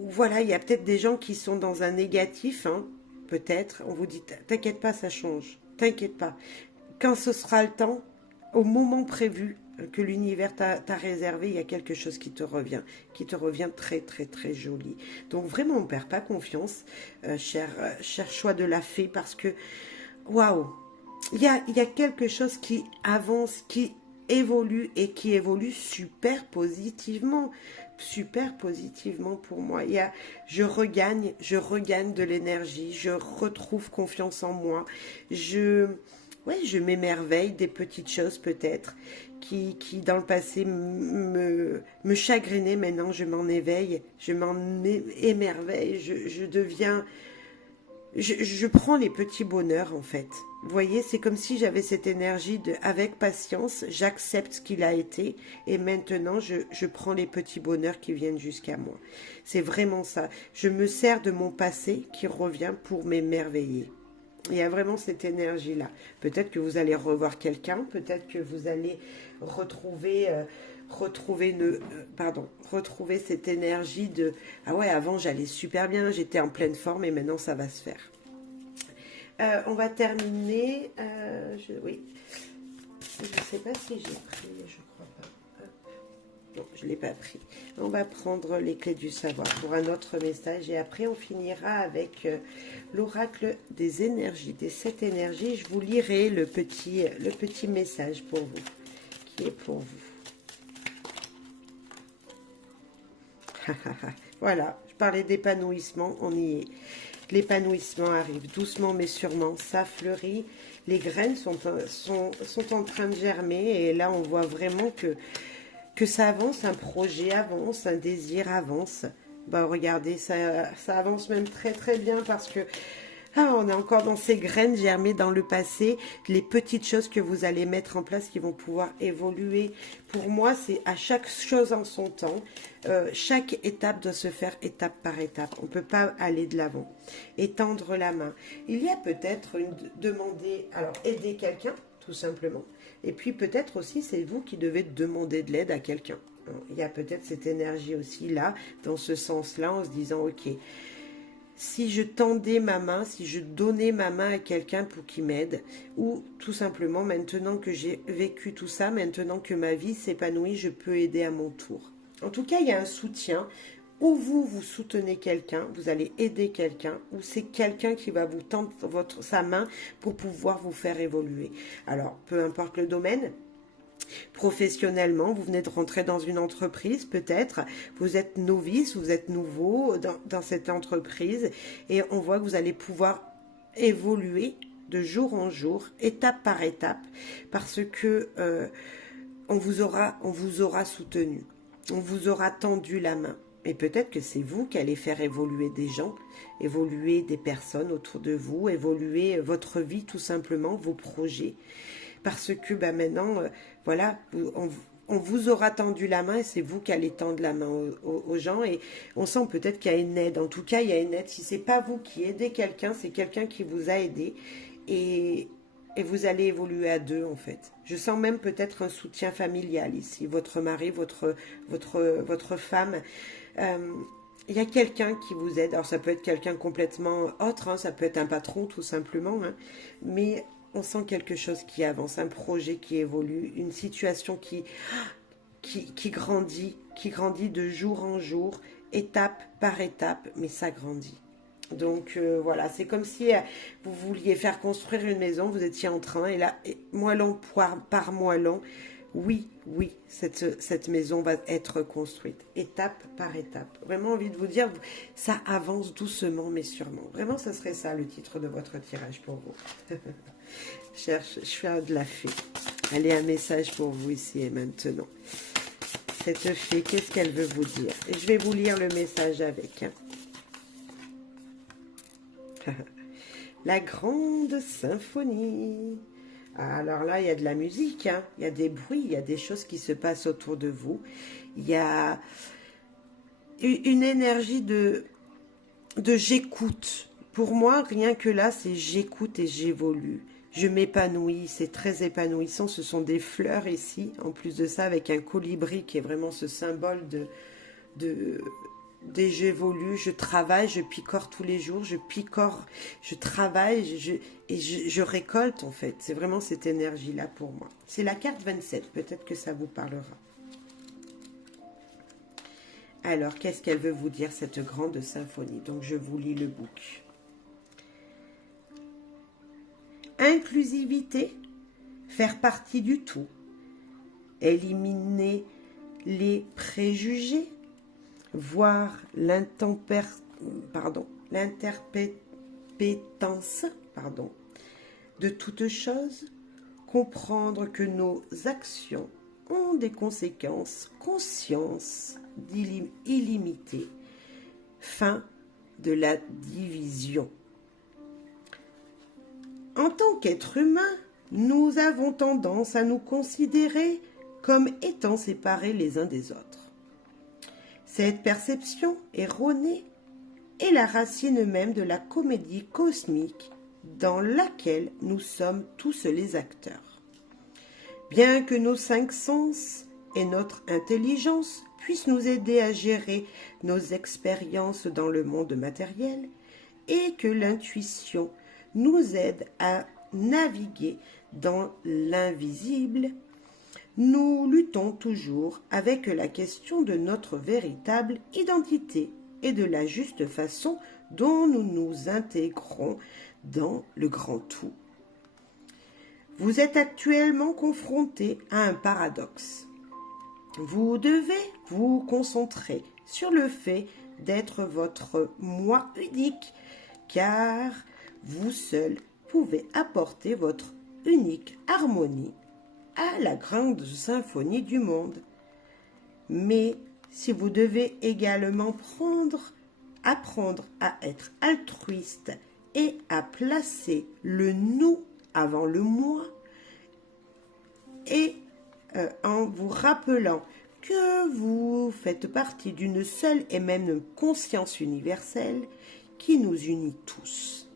voilà, il y a peut-être des gens qui sont dans un négatif, hein, peut-être. On vous dit, t'inquiète pas, ça change. T'inquiète pas. Quand ce sera le temps, au moment prévu que l'univers t'a réservé, il y a quelque chose qui te revient très très très joli. Donc vraiment, on ne perd pas confiance, cher choix de la fée, parce que, waouh, il y a quelque chose qui avance, qui évolue et qui évolue super positivement pour moi. Je regagne de l'énergie, je retrouve confiance en moi, je m'émerveille des petites choses peut-être qui dans le passé me chagrinaient. Maintenant je m'en éveille, je m'en émerveille, je deviens, je prends les petits bonheurs en fait. Vous voyez, c'est comme si j'avais cette énergie de, avec patience, j'accepte ce qu'il a été et maintenant je prends les petits bonheurs qui viennent jusqu'à moi. C'est vraiment ça. Je me sers de mon passé qui revient pour m'émerveiller. Il y a vraiment cette énergie-là. Peut-être que vous allez revoir quelqu'un, peut-être que vous allez retrouver cette énergie de « Ah ouais, avant j'allais super bien, j'étais en pleine forme et maintenant ça va se faire. » On va terminer. Oui. Je ne sais pas si j'ai pris, je crois pas. Non, je ne l'ai pas pris. On va prendre les clés du savoir pour un autre message et après on finira avec l'oracle des énergies, des 7 énergies. Je vous lirai le petit message pour vous, qui est pour vous. Voilà, je parlais d'épanouissement, on y est. L'épanouissement arrive doucement mais sûrement, ça fleurit. Les graines sont en train de germer et là on voit vraiment que ça avance, un projet avance, un désir avance. Bah regardez, ça avance même très très bien parce que on est encore dans ces graines germées dans le passé, les petites choses que vous allez mettre en place qui vont pouvoir évoluer. Pour moi, c'est à chaque chose en son temps. Chaque étape doit se faire étape par étape. On ne peut pas aller de l'avant. Étendre la main. Il y a peut-être demander, alors aider quelqu'un, tout simplement. Et puis peut-être aussi, c'est vous qui devez demander de l'aide à quelqu'un. Il y a peut-être cette énergie aussi là, dans ce sens-là, en se disant, ok, si je tendais ma main, si je donnais ma main à quelqu'un pour qu'il m'aide, ou tout simplement maintenant que j'ai vécu tout ça, maintenant que ma vie s'épanouit, je peux aider à mon tour. En tout cas, il y a un soutien, ou vous soutenez quelqu'un, vous allez aider quelqu'un, ou c'est quelqu'un qui va vous tendre sa main pour pouvoir vous faire évoluer. Alors, peu importe le domaine, professionnellement, vous venez de rentrer dans une entreprise peut-être, vous êtes novice, vous êtes nouveau dans cette entreprise et on voit que vous allez pouvoir évoluer de jour en jour, étape par étape, parce que on vous aura soutenu, on vous aura tendu la main. Et peut-être que c'est vous qui allez faire évoluer des gens, évoluer des personnes autour de vous, évoluer votre vie tout simplement, vos projets. Parce que maintenant, voilà, on vous aura tendu la main et c'est vous qui allez tendre la main aux gens. Et on sent peut-être qu'il y a une aide. En tout cas, il y a une aide. Si ce n'est pas vous qui aidez quelqu'un, c'est quelqu'un qui vous a aidé. Et vous allez évoluer à deux, en fait. Je sens même peut-être un soutien familial ici. Votre mari, votre femme. Il y a quelqu'un qui vous aide. Alors, ça peut être quelqu'un complètement autre. Hein, ça peut être un patron, tout simplement. Hein, mais on sent quelque chose qui avance, un projet qui évolue, une situation qui grandit de jour en jour, étape par étape, mais ça grandit. Donc voilà, c'est comme si vous vouliez faire construire une maison, vous étiez en train, et là, moellon par moellon, oui, cette maison va être construite, étape par étape. Vraiment envie de vous dire, ça avance doucement mais sûrement. Vraiment, ça serait ça le titre de votre tirage pour vous. Je fais de la fée. Allez, un message pour vous ici et maintenant. Cette fée, qu'est-ce qu'elle veut vous dire? Et je vais vous lire le message avec. La grande symphonie. Alors là, il y a de la musique, hein. Il y a des bruits, il y a des choses qui se passent autour de vous. Il y a une énergie de j'écoute. Pour moi, rien que là, c'est j'écoute et j'évolue. Je m'épanouis, c'est très épanouissant. Ce sont des fleurs ici, en plus de ça, avec un colibri qui est vraiment ce symbole des j'évolue, je travaille, je picore tous les jours, je picore, je travaille, je récolte en fait. C'est vraiment cette énergie-là pour moi. C'est la carte 27, peut-être que ça vous parlera. Alors, qu'est-ce qu'elle veut vous dire, cette grande symphonie? Donc, je vous lis le book. Inclusivité, faire partie du tout, éliminer les préjugés, voir l'interpétence de toute chose, comprendre que nos actions ont des conséquences, conscience illimitée, fin de la division. En tant qu'être humain, nous avons tendance à nous considérer comme étant séparés les uns des autres. Cette perception erronée est la racine même de la comédie cosmique dans laquelle nous sommes tous les acteurs. Bien que nos 5 sens et notre intelligence puissent nous aider à gérer nos expériences dans le monde matériel et que l'intuition nous aide à naviguer dans l'invisible, nous luttons toujours avec la question de notre véritable identité et de la juste façon dont nous nous intégrons dans le grand tout. Vous êtes actuellement confronté à un paradoxe. Vous devez vous concentrer sur le fait d'être votre moi unique, car vous seul pouvez apporter votre unique harmonie à la grande symphonie du monde. Mais si vous devez également apprendre à être altruiste et à placer le nous avant le moi, et en vous rappelant que vous faites partie d'une seule et même conscience universelle qui nous unit tous.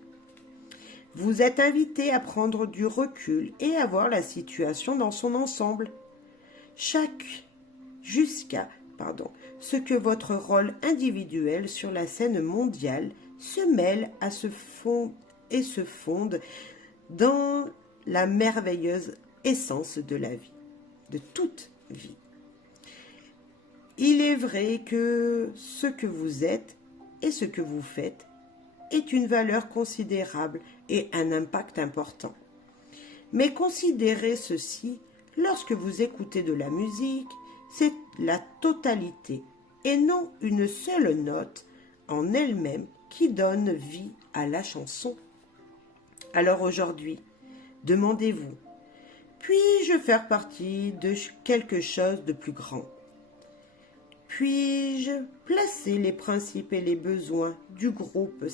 Vous êtes invité à prendre du recul et à voir la situation dans son ensemble, jusqu'à ce que votre rôle individuel sur la scène mondiale se mêle à se fonde dans la merveilleuse essence de la vie, de toute vie. Il est vrai que ce que vous êtes et ce que vous faites est une valeur considérable et un impact important. Mais considérez ceci, lorsque vous écoutez de la musique, c'est la totalité et non une seule note en elle-même qui donne vie à la chanson. Alors aujourd'hui, demandez-vous, puis-je faire partie de quelque chose de plus grand? Puis-je placer les principes et les besoins du groupe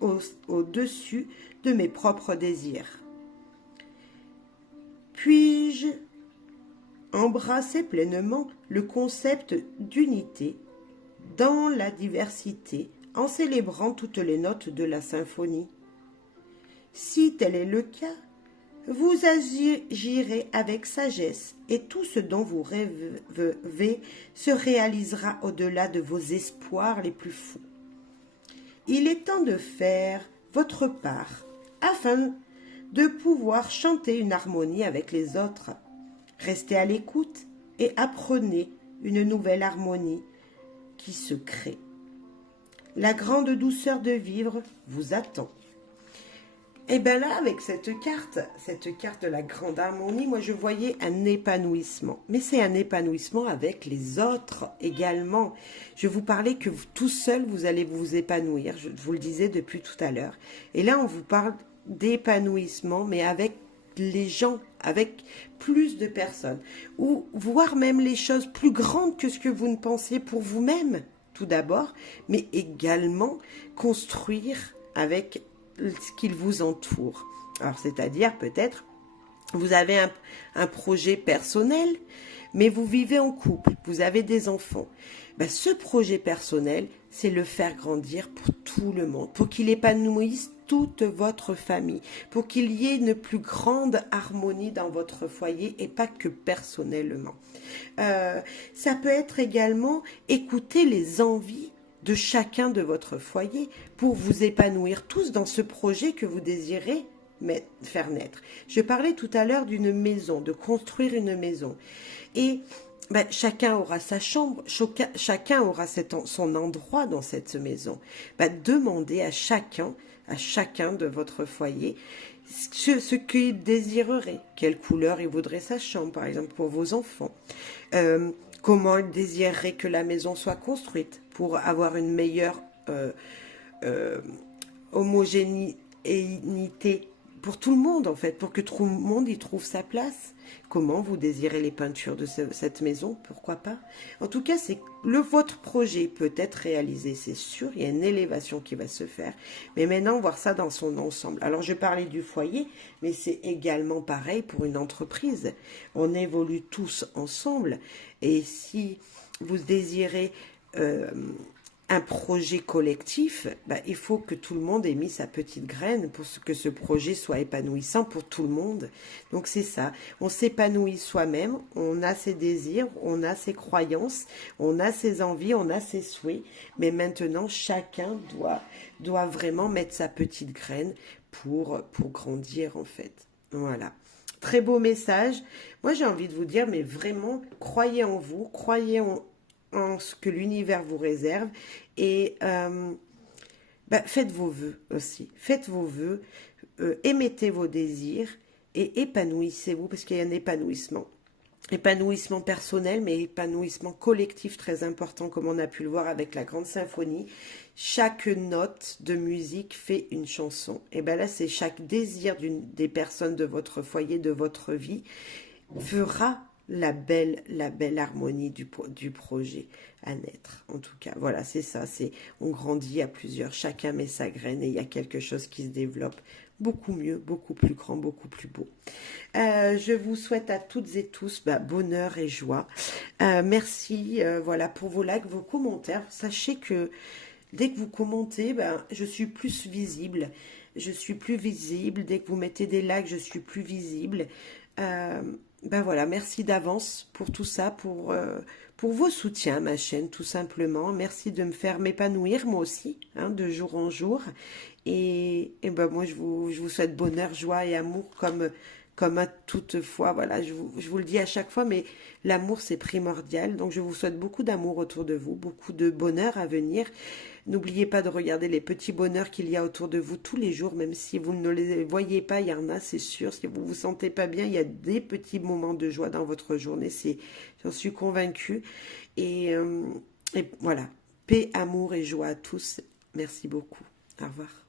au-dessus de mes propres désirs? Puis-je embrasser pleinement le concept d'unité dans la diversité en célébrant toutes les notes de la symphonie? Si tel est le cas, vous agirez avec sagesse et tout ce dont vous rêvez se réalisera au-delà de vos espoirs les plus fous. Il est temps de faire votre part afin de pouvoir chanter une harmonie avec les autres. Restez à l'écoute et apprenez une nouvelle harmonie qui se crée. La grande douceur de vivre vous attend. Et bien là, avec cette carte de la grande harmonie, moi je voyais un épanouissement. Mais c'est un épanouissement avec les autres également. Je vous parlais que tout seul, vous allez vous épanouir. Je vous le disais depuis tout à l'heure. Et là, on vous parle d'épanouissement, mais avec les gens, avec plus de personnes. Ou voire même les choses plus grandes que ce que vous ne pensiez pour vous-même, tout d'abord. Mais également construire avec ce qu'il vous entoure. Alors, c'est-à-dire peut-être, vous avez un projet personnel, mais vous vivez en couple, vous avez des enfants. Ben, ce projet personnel, c'est le faire grandir pour tout le monde, pour qu'il épanouisse toute votre famille, pour qu'il y ait une plus grande harmonie dans votre foyer et pas que personnellement. Ça peut être également écouter les envies de chacun de votre foyer pour vous épanouir tous dans ce projet que vous désirez faire naître. Je parlais tout à l'heure d'une maison, de construire une maison. Et ben, chacun aura sa chambre, chacun aura son endroit dans cette maison. Ben, demandez à chacun de votre foyer ce qu'il désirerait, quelle couleur il voudrait sa chambre, par exemple pour vos enfants. Comment il désirerait que la maison soit construite pour avoir une meilleure homogénéité pour tout le monde en fait, pour que tout le monde y trouve sa place. Comment vous désirez les peintures de cette maison? Pourquoi pas? En tout cas, votre projet peut être réalisé, c'est sûr, il y a une élévation qui va se faire, mais maintenant, voir ça dans son ensemble. Alors, je parlais du foyer, mais c'est également pareil pour une entreprise. On évolue tous ensemble, et si vous désirez un projet collectif, ben, il faut que tout le monde ait mis sa petite graine pour que ce projet soit épanouissant pour tout le monde. Donc c'est ça, on s'épanouit soi-même, on a ses désirs, on a ses croyances, on a ses envies, on a ses souhaits, mais maintenant chacun doit vraiment mettre sa petite graine pour grandir en fait. Voilà. Très beau message. Moi j'ai envie de vous dire, mais vraiment, croyez en vous, croyez en ce que l'univers vous réserve et faites vos vœux aussi, faites vos vœux, émettez vos désirs et épanouissez-vous parce qu'il y a un épanouissement. épanouissement personnel, mais épanouissement collectif très important, comme on a pu le voir avec la grande symphonie. Chaque note de musique fait une chanson. Et bien là, c'est chaque désir des personnes de votre foyer, de votre vie, fera la belle harmonie du projet à naître. En tout cas, voilà, c'est ça. On grandit à plusieurs. Chacun met sa graine et il y a quelque chose qui se développe beaucoup mieux, beaucoup plus grand, beaucoup plus beau. Je vous souhaite à toutes et tous bonheur et joie. Merci voilà, pour vos likes, vos commentaires. Sachez que dès que vous commentez, je suis plus visible. Je suis plus visible. Dès que vous mettez des likes, je suis plus visible. Euh, voilà, merci d'avance pour tout ça, pour vos soutiens à ma chaîne, tout simplement. Merci de me faire m'épanouir, moi aussi, hein, de jour en jour. Et moi, je vous souhaite bonheur, joie et amour comme à toute fois. Voilà, je vous le dis à chaque fois, mais l'amour, c'est primordial. Donc, je vous souhaite beaucoup d'amour autour de vous, beaucoup de bonheur à venir. N'oubliez pas de regarder les petits bonheurs qu'il y a autour de vous tous les jours, même si vous ne les voyez pas, il y en a, c'est sûr. Si vous vous sentez pas bien, il y a des petits moments de joie dans votre journée, j'en suis convaincue. Et voilà, paix, amour et joie à tous. Merci beaucoup. Au revoir.